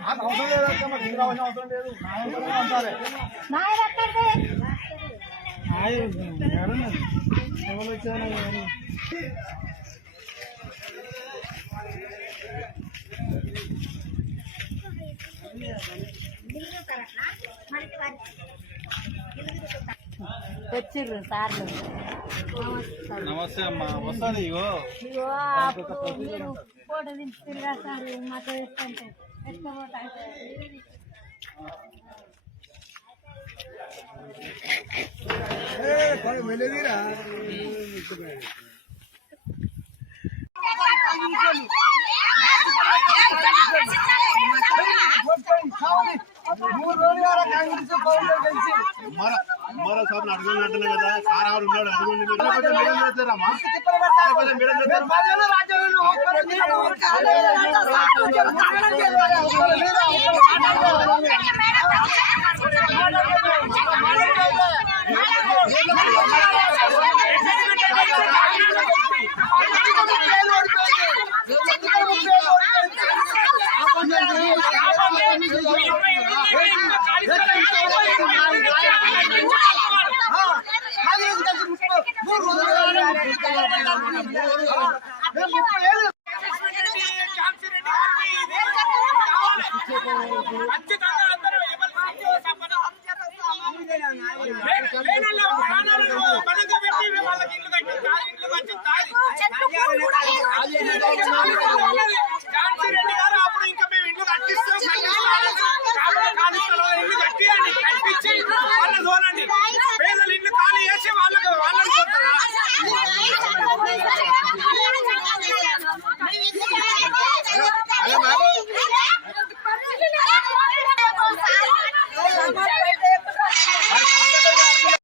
నాకు అవసరం లేదు అక్క, నీకు రావాల్సిన అవసరం లేదు నా ఎవరు వచ్చారు ఎవరు? వచ్చిర్రు సార్లు. నమస్తే అమ్మా. వస్తాను ఇగో. ఇగో అప్పుడు మీరు ఫోటో దించుతున్నా సార్ వేస్తుంటే ఎత్తుకోపోతా వెళ్ళేదిరా. మరో సార్లు అడగని అంటున్నా కదా సార్ ఆవిడ ఉన్నాడు అడగండి మీరు కొంచెం మేడం చేస్తారమ్మా కొంచెం మేడం చేస్తారు పేదలు ఇల్లు ఖాళీ చేసి వాళ్ళకి